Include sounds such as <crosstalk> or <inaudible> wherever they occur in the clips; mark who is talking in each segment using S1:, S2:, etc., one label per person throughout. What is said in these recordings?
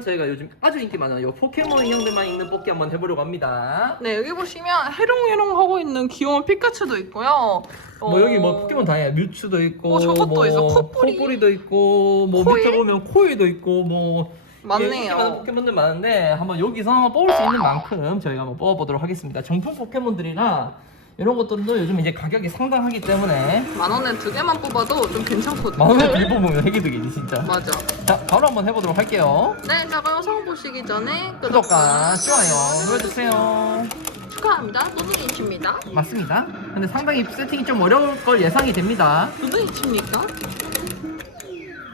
S1: 오늘은 저희가 요즘 아주 인기 많은 요 포켓몬 인형들만 있는 뽑기 한번 해보려고 합니다.
S2: 네 여기 보시면 해롱해롱 하고 있는 귀여운 피카츄도 있고요.
S1: 뭐
S2: 어,
S1: 여기 뭐 포켓몬 다양해 뮤츠도 있고
S2: 어, 저것도
S1: 뭐
S2: 있어. 코뿔이.
S1: 도 있고 뭐
S2: 코일?
S1: 밑에 보면 코일도 있고 뭐 인기 많은
S2: 많네요.
S1: 포켓몬들 많은데 한번 여기서 뽑을 수 있는 만큼 저희가 한번 뽑아보도록 하겠습니다. 정품 포켓몬들이나 이런 것들도 요즘 이제 가격이 상당하기 때문에
S2: 만 원에 두 개만 뽑아도 좀 괜찮거든요.
S1: 만 원에 빌 뽑으면 해기득이지 진짜.
S2: 맞아.
S1: 자 바로 한번 해보도록 할게요.
S2: 네, 자 그럼 영상 보시기 전에
S1: 구독과 좋아요 눌러주세요.
S2: 축하합니다. 노드인치입니다.
S1: 맞습니다. 근데 상당히 세팅이 좀 어려울 걸 예상이 됩니다.
S2: 노드인치입니까?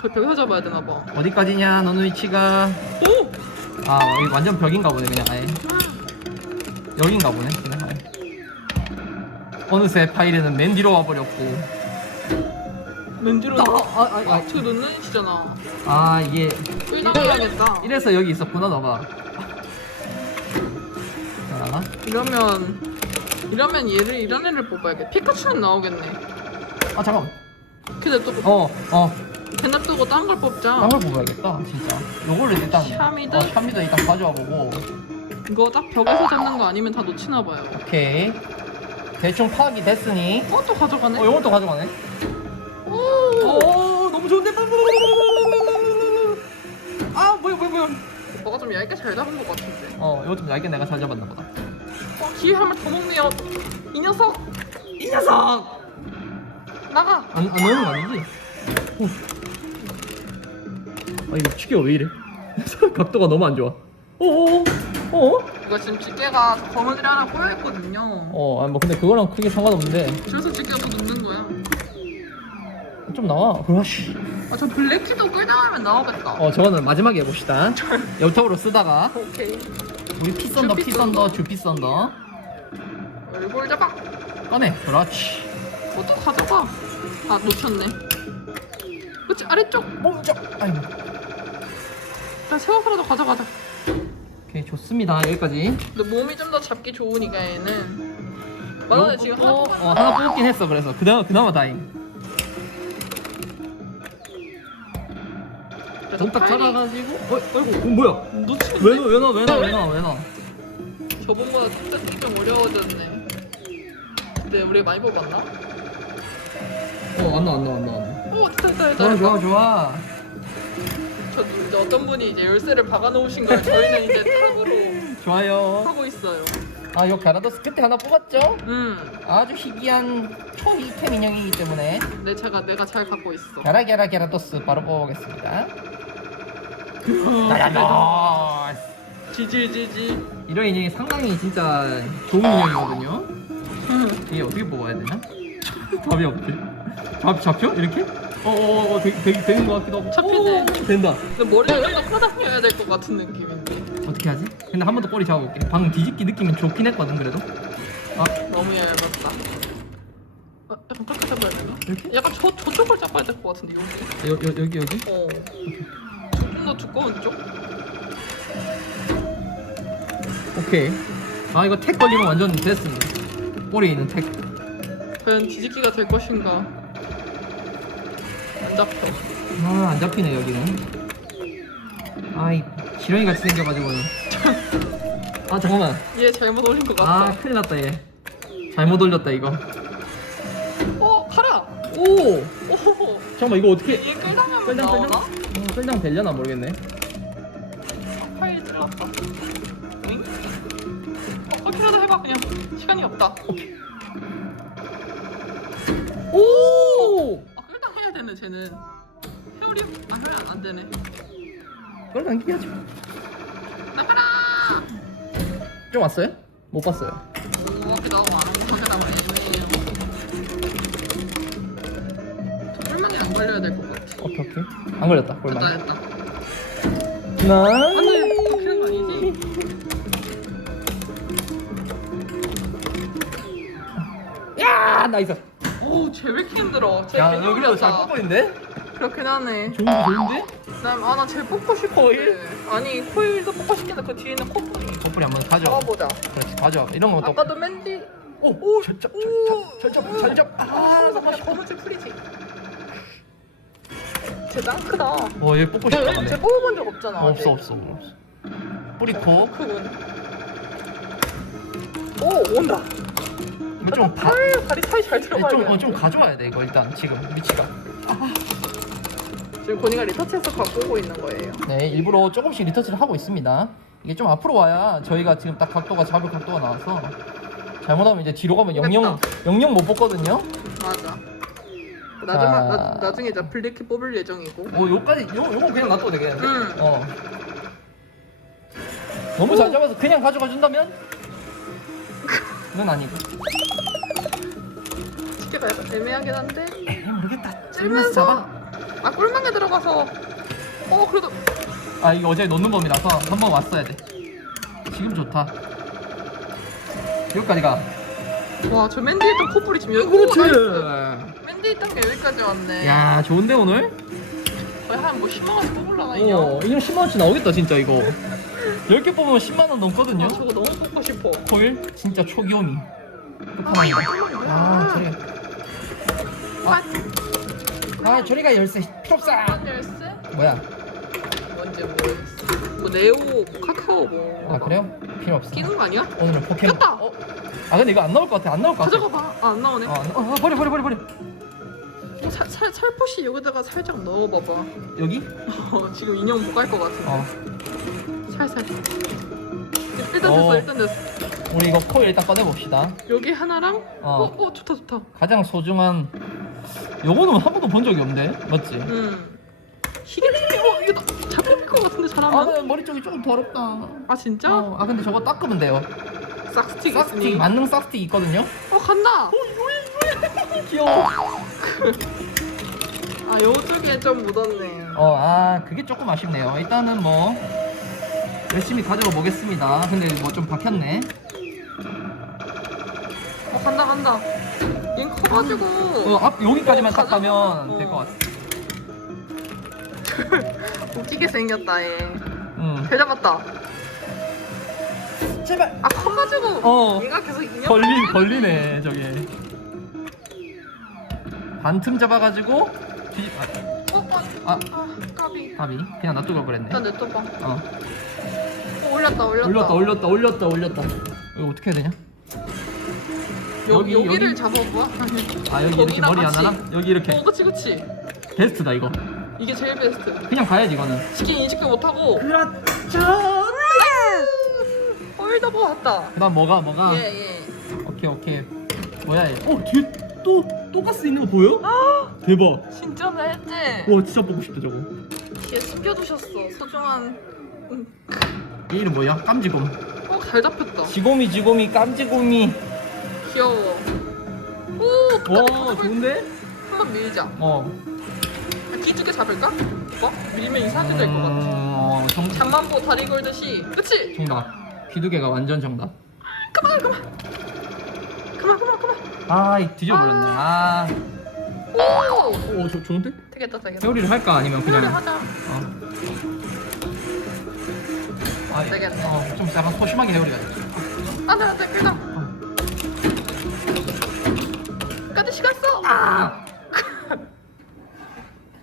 S2: 거의 벽에서 잡아야 되나 봐.
S1: 어디까지냐 너는 위치가
S2: 오!
S1: 아 여기 완전 벽인가 보네 그냥 아예 여긴가 보네 그냥 어느새 파이르는 맨 뒤로 와버렸고
S2: 맨뒤로
S1: 아,
S2: 나.
S1: 아, 아,
S2: 아, 저게 노드인치잖아.
S1: 아 이게
S2: 끌당해야겠다.
S1: 이래서 여기 있었구나 너가 자
S2: 이러면 이러면 얘를 이런 애를 뽑아야겠. 피카츄는 나오겠네.
S1: 아 잠깐
S2: 근데 또
S1: 어어
S2: 걔네 뜨고 딴 걸 뽑자.
S1: 딴걸 뽑아야겠다 진짜 요거를 일단
S2: 샤미드?
S1: 어, 샤미드 일단 가져와 보고
S2: 이거 딱 벽에서 잡는 거 아니면 다 놓치나 봐요.
S1: 오케이 대충 파악이 됐으니
S2: 어 또 가져가네.
S1: 어 요것도 가져가네
S2: 오.
S1: 오 너무 좋은데 아 뭐야 뭐야 뭐야
S2: 오빠가 좀 얇게 잘 잡은 것 같은데.
S1: 어 이거 좀 얇게 내가 잘 잡았나 보다
S2: 어, 기회 한 번 더 먹네요. 이 녀석
S1: 이 녀석
S2: 나가.
S1: 안, 안 넣는 거 아니지? 오. 아 이거 치기가 왜 이래 <laughs> 각도가 너무 안 좋아 어어 어?
S2: 이거 지금 집게가 거머들이 하나 꼬여 있거든요.
S1: 어, 아니 뭐 근데 그거랑 크게 상관없는데
S2: 그래서 집게가 더 눕는 거야.
S1: 좀 나와. 그러시.
S2: 아, 저 블랙티도 끌당하면 나오겠다.
S1: 어, 저거는 마지막에 해봅시다. 열톱으로 쓰다가
S2: 오케이.
S1: 우리 피 썬더,
S2: 주피
S1: 피썬더, 주피 썬더
S2: 얼굴 잡아.
S1: 꺼내. 그렇지.
S2: 어, 또 가져가. 아, 놓쳤네. 그치, 아래쪽.
S1: 멈춰. 아이고.
S2: 자, 세워서라도 가져가자.
S1: 오케이, 좋습니다. 여기까지.
S2: 근데 몸이 좀 더 잡기 좋으니까 얘는. 만원에 지금 하나
S1: 요것도,
S2: 뽑았나?
S1: 어, 하나 뽑긴 했어. 그래서 그나마 그나마 다행.
S2: 그래서
S1: 좀딱
S2: 파일이
S1: 잡아가지고. 어, 아이고, 어, 뭐야?
S2: 놓치면
S1: 왜 나, 왜 나, 왜 나, 왜 나, 왜 나?
S2: 저번보다 뜯기 좀 어려워졌네. 근데 우리 많이 뽑았나?
S1: 어, 안 나, 안 나, 안 나. 안 나.
S2: 오, 됐다, 됐다, 됐다.
S1: 좋아, 좋아, 좋아.
S2: 저 이제 어떤 분이 이제 열쇠를 박아놓으신 거예요. 저희는 이제 탑으로
S1: 좋아요.
S2: 하고 있어요.
S1: 아, 요 가라도스 그때 하나 뽑았죠?
S2: 음,
S1: 아주 희귀한 초이템 인형이기 때문에
S2: 내 제가 내가 잘 갖고 있어.
S1: 게라 게라 게라도스 바로 뽑아보겠습니다. 짜잔!
S2: 지지지지.
S1: 이런 인형이 상당히 진짜 좋은 인형이거든요. 이게 어떻게 뽑아야 되나? <laughs> 답이 없지. 잡 잡혀? 이렇게? 어어어 되, 되, 되는 것 같기도 하고.
S2: 잡히네.
S1: 오, 된다.
S2: 근데 머리를 좀더 크다해야 될 것 같은 느낌인데.
S1: 어떻게 하지? 근데 한 번 더 꼬리 잡아볼게. 방금 뒤집기 느낌이 좋긴 했거든 그래도. 아
S2: 너무 얇았다. 아, 약간 그렇게 잡아야 되나?
S1: 이렇게?
S2: 약간 저 저쪽을 잡아야 될 것 같은데 여기.
S1: 여, 여, 여기 여기?
S2: 어. 좀더 두꺼운 쪽?
S1: 오케이. 아 이거 택 걸리면 완전 됐습니다. 꼬리에 있는 택.
S2: 과연 뒤집기가 될 것인가? 안 잡혀.
S1: 아 안 잡히네 여기는 아이 지렁이 같이 생겨가지고는 아 잠깐만
S2: 얘 잘못 올린 것 같아.
S1: 아 큰일 났다 얘 잘못 올렸다 이거
S2: 어, 팔아.
S1: 오
S2: 오.
S1: 잠깐만 이거 어떻게
S2: 얘 끌당하면
S1: 끌당 끌당
S2: 나오나?
S1: 어, 끌당 되려나 모르겠네
S2: 아, 파일 찔렀다. 응? 어, 어떻게라도 해봐 그냥. 시간이 없다.
S1: 오
S2: 아, 되네 쟤는. 회오리 아 회오리 안- 안 되네.
S1: 끌당 끼야죠
S2: 나가라.
S1: 좀 왔어요? 못 봤어요
S2: 오, 오고 하게 나오네. 저 뿔망이 안 걸려야 될 것 같아.
S1: 오케이 오케이 안 걸렸다
S2: 됐다
S1: 골만
S2: 됐다.
S1: 하나 나이스
S2: 오, 쟤 왜 이렇게 힘들어? 쟤
S1: 야 너 그래도 잘. 뽑고 있는데?
S2: 그렇긴 하네.
S1: 좋은데 좋은데?
S2: 그다음 아나 쟤 뽑고 싶어.
S1: 코일?
S2: 아니 코일도 뽑고 싶긴데 그 뒤에 있는 코뿔이.
S1: 커플이 한번 가져와
S2: 잡아보자.
S1: 그렇지 가져와 이런 거또
S2: 아까도 맨디.
S1: 오, 오, 잘 잡, 잘 잡.
S2: 아, 검은색 풀이지. 쟤짱 크다.
S1: 어, 얘 뽑고 싶다. 근데.
S2: 쟤 뽑아본 적 없잖아.
S1: 어. 없어, 없어, 없어. 뿌리코.
S2: 크군. 오 온다.
S1: 이거 좀 가,
S2: 팔 다리 사이 잘 들어가야
S1: 좀,
S2: 돼.
S1: 어, 좀 가져와야 돼, 이거 일단 지금 위치가.
S2: 지금 고니가 리터치해서 갖고 오고 있는 거예요.
S1: 네, 일부러 조금씩 리터치를 하고 있습니다. 이게 좀 앞으로 와야 저희가 지금 딱 각도가 잡을 각도가 나와서 잘못하면 이제 뒤로 가면 영영 영영 못 뽑거든요.
S2: 맞아.
S1: 자.
S2: 나중에 나, 나중에 이제 블랙키 뽑을 예정이고.
S1: 어, 요까지 요 요거 그냥 놔둬도 되겠는데.
S2: 응.
S1: 어. 너무 잘 잡아서 그냥 가져가 준다면? <laughs> 그건 아니고.
S2: 집게가 약간 애매하긴 한데.
S1: 모르겠다.
S2: 찔면서 아 꿀망에 들어가서. 어 그래도
S1: 아 이거 어제 놓는 범이라서 한 번 왔어야 돼. 지금 좋다. 여기까지 가.
S2: 와 저 맨디 있던 코뿔이 지금 여기 오, 나이스. 맨디 있던 게 여기까지 왔네.
S1: 야 좋은데 오늘?
S2: 거의 한뭐 10만 원씩 뽑을라나 인형.
S1: 어 이거 10만 원치 나오겠다 진짜 이거. 10개 뽑으면 10만 원 넘거든요.
S2: 아, 저거 너무 뽑고 싶어.
S1: 코일 진짜 초기호미. 끝판왕이다. 아 저리. 아, 아 저리가 열쇠 필요 없어.
S2: 한 열쇠?
S1: 뭐야?
S2: 뭔지 모르겠어. 뭐 네오, 뭐 카카오 뭐.
S1: 아 그래요? 필요 없어.
S2: 끼는 거 아니야?
S1: 오늘은 포켓몬.
S2: 꼈다.
S1: 어? 아 근데 이거 안 나올 것 같아. 안 나올 것 같아.
S2: 가져가 봐. 아, 안 나오네.
S1: 어, 안 나- 어, 버려 버려 버려 버려.
S2: 어, 살, 살, 살포시 여기다가 살짝 넣어봐봐.
S1: 여기?
S2: 어, 지금 인형 못 갈 것 같은데.
S1: 어.
S2: 살살. 일단 됐어,
S1: 어.
S2: 일단 됐어.
S1: 우리 이거 코일 일단 꺼내 봅시다.
S2: 여기 하나랑.
S1: 어.
S2: 어, 어, 좋다, 좋다.
S1: 가장 소중한. 요거는 한 번도 본 적이 없는데, 맞지?
S2: 음. 희귀튀기. 어, 이거 나- 잘 뽑힐 것 같은데
S1: 아,
S2: 잘하면.
S1: 근데 머리 쪽이 조금 더럽다.
S2: 아, 진짜?
S1: 어, 아 근데 저거 닦으면 돼요.
S2: 싹스틱
S1: 싹스틱
S2: 있으니.
S1: 만능 싹스틱 있거든요.
S2: 어, 간다. <laughs>
S1: 귀여워. <laughs>
S2: 아, 요쪽에 좀 묻었네.
S1: 어, 아 그게 조금 아쉽네요. 일단은 뭐 열심히 가져가 보겠습니다. 근데 뭐 좀 박혔네.
S2: 어, 간다, 간다. 얘 커가지고.
S1: 어, 앞 여기까지만
S2: 어,
S1: 딱 가면
S2: 가져가.
S1: 될것 같아. <laughs>
S2: 웃기게 생겼다, 얘.
S1: 응.
S2: 잘 잡았다.
S1: 제발.
S2: 아, 커가지고.
S1: 어.
S2: 얘가 계속 인형.
S1: 걸리 걸리네 저게. 반틈 잡아가지고 뒤.
S2: 어, 어,
S1: 아,
S2: 아, 까비.
S1: 아, 답이 그냥 놔두고 그랬네.
S2: 일단 냅둬봐.
S1: 어.
S2: 어, 올렸다, 올렸다.
S1: 올렸다 올렸다 올렸다 올렸다. 이거 어떻게 해야 되냐?
S2: 여기,
S1: 여기,
S2: 여기를
S1: 여기?
S2: 잡아봐.
S1: 아 여기 이렇게 <laughs>
S2: 거기랑
S1: 머리
S2: 같이.
S1: 하나랑 여기 이렇게
S2: 어, 그치, 그치.
S1: 베스트다 이거.
S2: 이게 제일 베스트.
S1: 그냥 가야지 이거는.
S2: 치킨 인식도 못하고.
S1: 그렇죠.
S2: 홀더보 왔다.
S1: 그다음 뭐가 뭐가?
S2: 예, 예.
S1: 오케이 오케이. 뭐야 얘? 어 뒤에 또또 가스 있는 거 보여? 대박.
S2: 진짜 날지?
S1: 와 진짜 보고 싶다 저거.
S2: 얘 숨겨두셨어. 소중한. 응.
S1: 얘 이름 뭐야? 깜지곰.
S2: 어, 잘 잡혔다.
S1: 지곰이 지곰이 깜지곰이.
S2: 귀여워. 오,
S1: 와 좋은데?
S2: 한번 밀자.
S1: 어.
S2: 기죽게 잡을까? 오빠? 밀면 이상하게 될 것 같아.
S1: 어, 정,
S2: 장만보 다리 걸듯이. 그치?
S1: 정답. 비두개가 완전 정답.
S2: 그만, 그만. 그만, 그만, 그만.
S1: 아, 이 뒤져버렸네. 아,
S2: 오!
S1: 오, 저, 좋은데?
S2: 되겠다, 되겠다.
S1: 회오리를 할까 아니면
S2: 그래,
S1: 그냥?
S2: 하자.
S1: 어. 아, 예.
S2: 되겠네.
S1: 어, 좀 약간 소심하게 회오리가.
S2: 안 돼, 안 돼, 끌다. 시간 써. 아!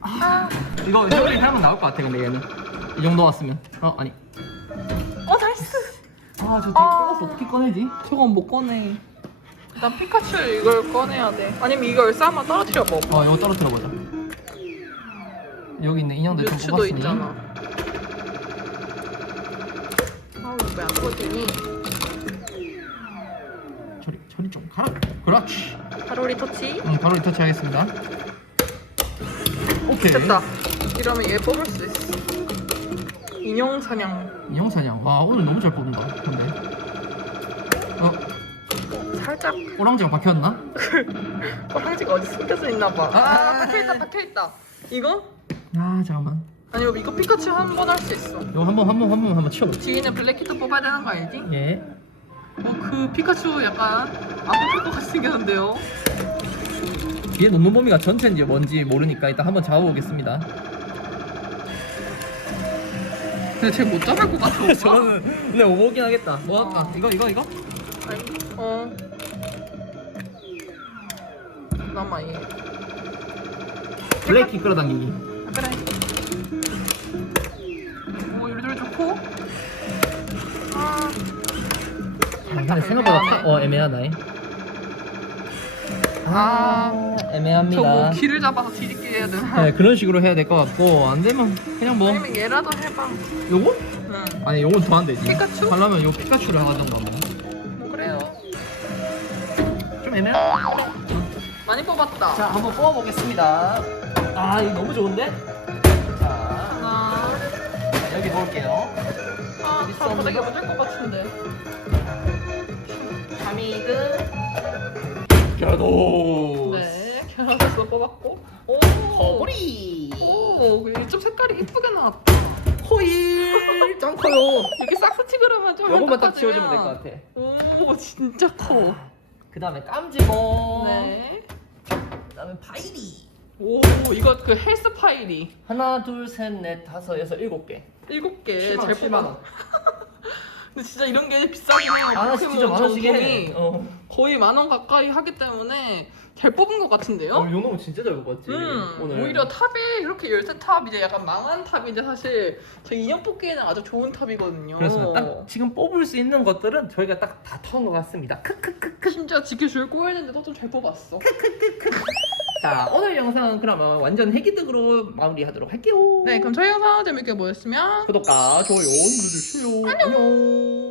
S2: 아,
S1: 이거 회오리 하면 나올 것 같아, 근데 얘는. 이 정도 왔으면. 어, 아니.
S2: 어, 나이스.
S1: 아, 저 뒤에
S2: 아.
S1: 꺼서 어떻게 꺼내지?
S2: 저건 못 꺼내. 일단 피카츄 이걸 꺼내야 돼. 아니면 이걸 쌈아 떨어뜨려 먹어.
S1: 어, 이거 떨어뜨려 보자. 여기 있는 인형들 좀
S2: 뮤츠도
S1: 뽑았으니.
S2: 있잖아. 아우 왜안 꺼지니?
S1: 저리, 저리 좀 가라. 그렇지.
S2: 바로 리터치.
S1: 응, 바로 리터치 하겠습니다. 오케이.
S2: 됐다. 이러면 얘 뽑을 수 있어. 인형 사냥.
S1: 인형 사냥. 와, 오늘 너무 잘 뽑는다. 근데. 어,
S2: 살짝
S1: 오랑지가 박혔나? <laughs>
S2: 호랑지가 어디 숨겨져 있나 봐.
S1: 아.
S2: 아, 박혀 있다, 박혀 있다. 이거?
S1: 아, 잠깐만.
S2: 아니면 이거 피카츄 한 번 할 수 있어.
S1: 이거 한번 한번 한번 한번 치워보자.
S2: 뒤에는 블랙키트 뽑아야 되는 거 알지?
S1: 예.
S2: 어, 그 피카츄 약간 안 뽑힐 것 같이 생겼는데요.
S1: 뒤에 놓는 범위가 전체인지 뭔지 모르니까 일단 한번 잡아보겠습니다.
S2: 근데 쟤 못 잡을 것 같아. 오빠. <laughs>
S1: 저는 근데 오버긴 하겠다. 뭐 할까?
S2: 어.
S1: 이거 이거 이거?
S2: 아니, 어. 남아 얘.
S1: 블랙키 끌어당기기.
S2: 그래. 오 요리조리 좋고. 아.
S1: 근데 생각보다 타, 어 애매하다.
S2: 아.
S1: 애매합니다.
S2: 저뭐 길을 잡아서 뒤집게 해야 되나?
S1: 네 그런 식으로 해야 될 것 같고 안 되면 그냥 뭐
S2: 아니면 얘라도 해봐.
S1: 요거?
S2: 응.
S1: 아니 요건 더안 되지.
S2: 피카츄?
S1: 하려면 요 피카츄를 하던가 뭐.
S2: 뭐 그래요.
S1: 좀 애매하다.
S2: 많이 뽑았다.
S1: 자 한번 뽑아보겠습니다. 아 이거 너무 좋은데? 자
S2: 하나.
S1: 여기 놓을게요.
S2: 아, 이게
S1: 있었는데?
S2: 맞을 것 같은데.
S1: 하미드 겨도
S2: 네, 캐럿에서 뽑았고. 오.
S1: 거구리
S2: 오, 이좀 색깔이 이쁘게 나왔다.
S1: 코일 <laughs> 짱 커요.
S2: 이렇게 싹스 그러면 좀.
S1: 요것만 딱 지워주면 될 것 같아.
S2: 오, 진짜 커.
S1: 그 다음에 깜지봉.
S2: 네.
S1: 그 다음에 파이리.
S2: 오, 이거 그 헬스 파일이
S1: 하나, 둘, 셋, 넷, 다섯, 여섯, 일곱 개.
S2: 일곱 개
S1: 7만 원,
S2: 잘
S1: 7만 원.
S2: 근데 진짜 이런 게 비싸긴 해요.
S1: 아, 진짜
S2: 포켓몬
S1: 만 원씩 해.
S2: 정품이
S1: 어.
S2: 거의 만 원 가까이 하기 때문에 잘 뽑은 것 같은데요?
S1: 어, 요 놈은 진짜 잘 뽑았지.
S2: 음,
S1: 오늘.
S2: 오히려 탑이 이렇게 열쇠 탑 이제 약간 망한 탑인데 사실 제 인형 뽑기에는 아주 좋은 탑이거든요.
S1: 그렇습니다. 딱 지금 뽑을 수 있는 것들은 저희가 딱 다 터온 것 같습니다. 크크크크.
S2: 심지어 지켜줄 꼬였는데도 좀 잘 뽑았어.
S1: 자, 오늘 영상은 그러면 완전 핵이득으로 마무리하도록 할게요.
S2: 네, 그럼 저희 영상 재밌게 보셨으면
S1: 구독과 좋아요 눌러주세요. 안녕.